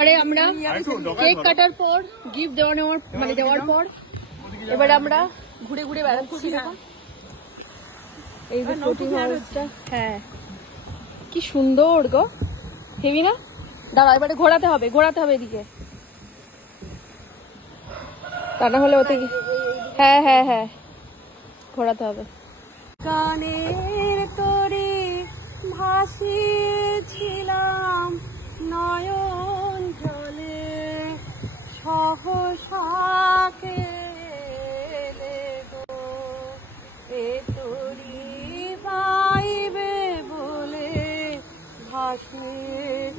এবারে আমরা কেক কাটার পর গিফট দেওয়ার পর এবারে আমরা ঘুরে ঘুরে বেড়াচ্ছি। এই যে ফ্লোটিং হাউসটা, হ্যাঁ কি সুন্দর গো, হেবি না? দাঁড়া, এবারে ঘোরাতে হবে এদিকে, তা না হলে ওতে হ্যাঁ হ্যাঁ হ্যাঁ ঘোরাতে হবে। গানের তরে ভাসিয়েছিলাম নয়ন জলে, সহসা কেলে গো এ তোরি পাইবে বলে, ভাসিয়েছিলাম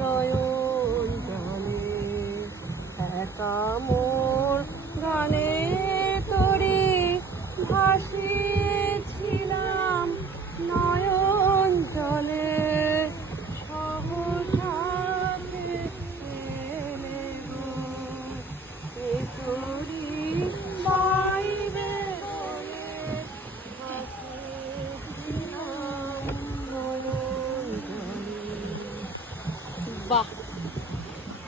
নয়ন জলে, একা মোর গানে তরে ভাসিয়েছিলাম নয়ন জলে, সহসা কেলে গো এ তোরি পাইবে বলে, ভাসিয়েছিলাম নয়ন জলে। বাহ!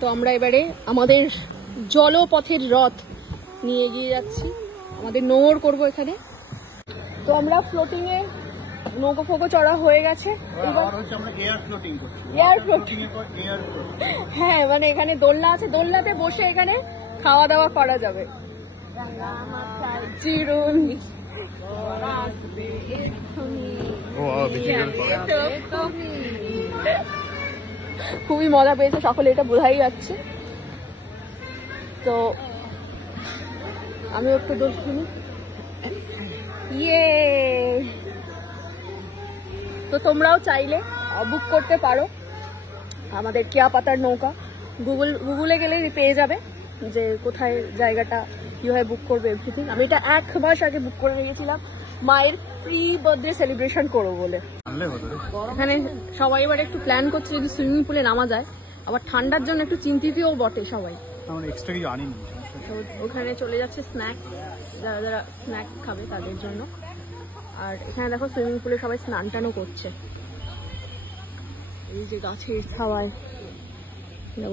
তো আমরা এবারে আমাদের জলপথের রথ নিয়ে এগিয়ে যাচ্ছি, আমাদের নোঙর করবো এখানে। তো আমরা ফ্লোটিং এ নৌকো ফোকো চড়া হয়ে গেছে, হ্যাঁ মানে এখানে দোলনা আছে, দোলনাতে বসে এখানে খাওয়া দাওয়া করা যাবে। খুবই মজা পেয়েছে সকলে, এটা বোঝাই যাচ্ছে। তো আমি একটু দোষ শুনি, ইয়ে। তো তোমরাও চাইলে বুক করতে পারো আমাদের কেয়া পাতার নৌকা, গুগলে গেলে পেয়ে যাবে যে কোথায় জায়গাটা, কিভাবে বুক করবে এভরিথিং। আমি এটা 1 মাস আগে বুক করে রেখেছিলাম মায়ের প্রি বার্থডে সেলিব্রেশন করবো বলে। এখানে সবাই এবার একটু প্ল্যান করছে যদি সুইমিং পুলে নামা যায়, আবার ঠান্ডার জন্য একটু চিন্তিতও বটে সবাই। ওখানে চলে যাচ্ছে স্ন্যাক্স, যারা যারা স্ন্যাক্স খাবে তাদের জন্য। আর এখানে দেখো সুইমিং পুলে সবাই স্নান টানও করছে, এই যে গাছের ছাওয়ায়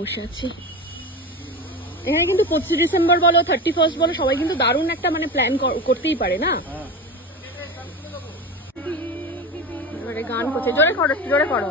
বসে আছি। এখানে কিন্তু 25 ডিসেম্বর বলো 31 বলো সবাই কিন্তু দারুণ একটা মানে প্ল্যান করতেই পারে না। এবারে গান করছে, জোরে করো জোরে করো।